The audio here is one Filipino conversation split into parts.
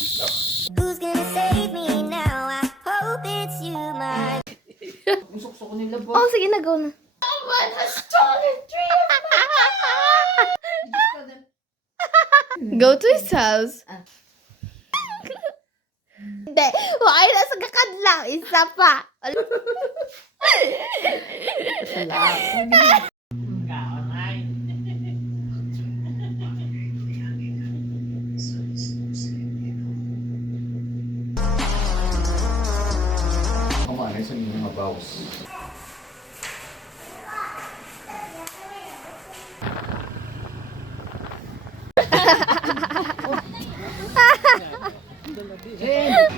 Who's gonna save me now? I hope it's you, my. Oh, sige na, go na. Go to his house. Hindi. Why nasa kakad lang? Isa pa. Kumain sa mga mabaws. Yeah.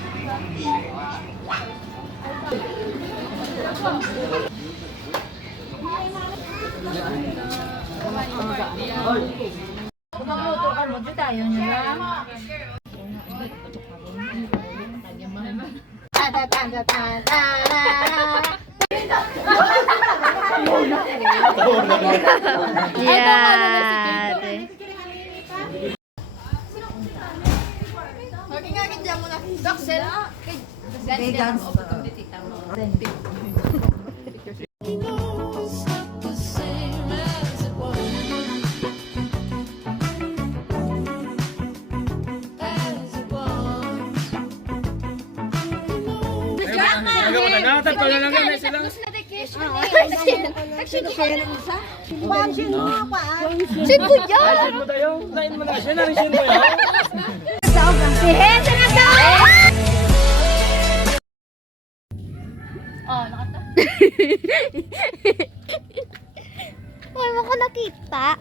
Tatlo na lang yan sila. Sino yan? Lain mo tayo. Lain mo na. Siya na rin siya mo yan. Si Hesa na to! Oh, nakata. Uy, mo ko nakita.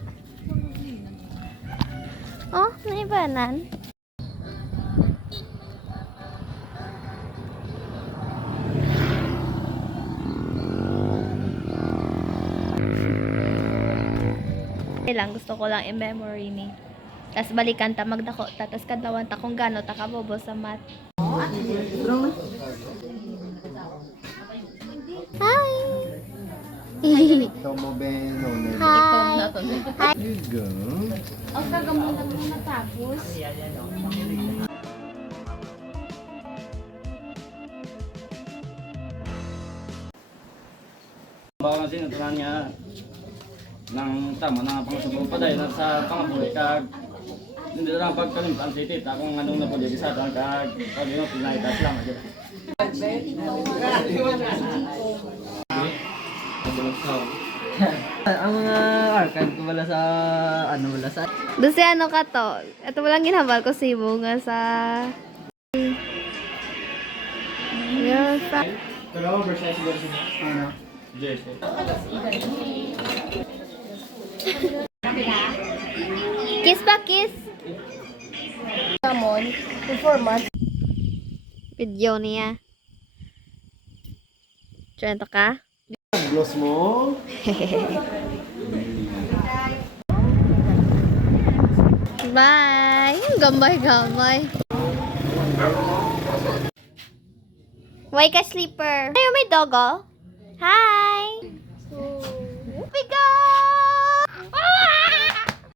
Oh, naibanan. Lang gusto ko lang i-memory ni. Tas balikan ta magdako ta tas kadlawan ta kung gano ta kabobo sa math. Hi. Ito mo beno. Hi. You go. Ang kagamot na muna tapos. Baka kasi natulan niya ng tama na pangasubong pa dahil sa pangabuhi kag hindi na lang pagkalimpan si Tita kung anong napuli sa kag pag yun pinaitas lang. Ang mga archive ko wala sa wala sa Doon si ano ka to. Ito walang ginhabal ko si nga sa Yes. Pero versus siguro si ano? Yes. Kiss pa, kiss. Ramon, performance. Video niya. Trento ka? Gloss mo. Bye! Gamay-gamay. Why ka sleeper? Ayaw, may dogo. Hi! Oh my God!